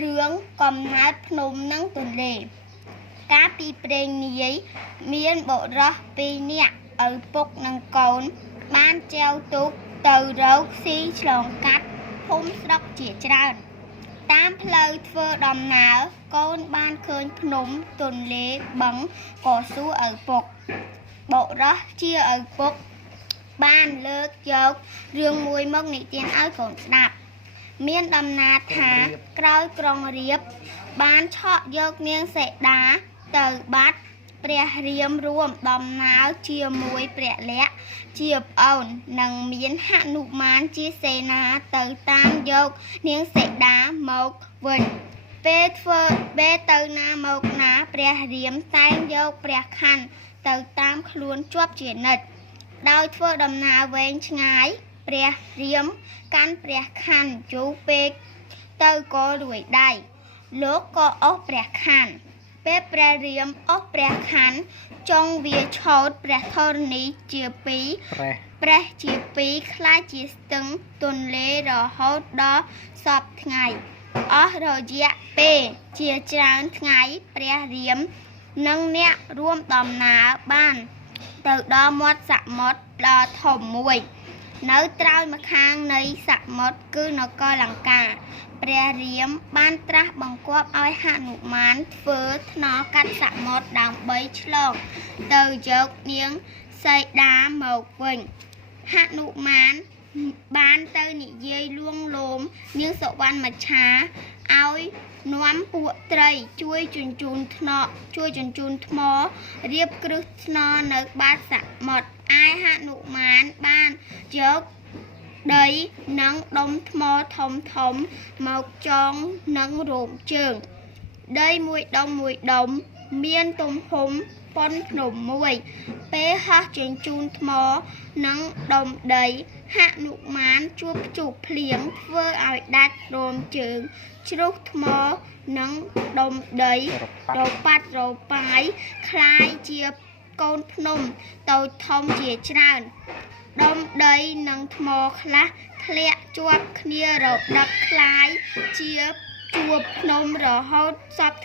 រឿងកំណើតភ្នំនិងទន្លេកាលពីព្រេងនាយមានបុរសពីរនាក់ឪពុកនិងកូនបានចែវទូកទៅរកស៊ីឆ្លងកាត់ភូមិស្រុកជាច្រើនតាមផ្លូវធ្វើដំណើរកូនបានឃើញភ្នំទន្លេបឹងក៏សួរឪពុកបុរសជាឪពុកបានលើកយករឿងមួយមកនិទានឲ្យកូនស្ដាប់មានដំណាលថាក្រោយក្រុងរាពណ៍បានឆក់យកនាងសីតាទៅបាត់ព្រះរាមរួមដំណើរជាមួយព្រះលក្សណ៍ជាប្អូននិងមានហនុមានជាសេនាទៅតាមយកនាងសីតាមកវិញពេលទៅណាមកណាព្រះរាមតែងយកព្រះខ័នទៅតាមខ្លួនជាប់ជានិច្ចដោយធ្វើដំណើរវែងឆ្ងាយព្រះរាមកាន់ព្រះខ័នយូរពេកទៅក៏រួយដៃលោកក៏អស់ព្រះខ័នពេលព្រះរាមអស់ព្រះខ័នចុងវាឆោតព្រះធរណីជាពីរប្រេះជាពីរខ្លាចជាស្ទឹងទន្លេរហូតដល់សព្វថ្ងៃអស់រយៈពេលជាច្រើនថ្ងៃព្រះរាមនិងអ្នករួមដំណើរបានទៅដល់មាត់សមុទ្រដ៏ធំមួយនៅត្រើយម្ខាងនៃសមុទ្រគឺនគរលង្កាព្រះរាមបានត្រាស់បង្គាប់ឲ្យហនុមានធ្វើថ្នល់កាត់សមុទ្រដើម្បីឆ្លងទៅយកនាងសីតាមកវិញហនុមានបានទៅនិយាយលួងលោមនាងសុវណ្ណមច្ឆាឲ្យនាំពួកត្រីជួយជញ្ជូនថ្មរៀបគ្រឹះថ្នល់នៅបាតសមុទ្រឯហនុមានបានយកដីនិងដុំថ្មធំមកចងនឹងរោមជើងដីមួយដុំមានទំហំប៉ុនភ្នំមួយពេលហោះជញ្ជូនថ្មនិងដុំដីហនុមានជួបភ្លៀងធ្វើឲ្យដាច់រោមជើងជ្រុះថ្មនិងដុំដីរប៉ាត់រប៉ាយคล้ายជាកូនភ្នំតូចធំជាច្រើនដុំដីនិងថ្មខ្លះធ្លាក់ជាប់គ្នារដឹកคล้ายជាជួបភ្នំរហូតសព្វ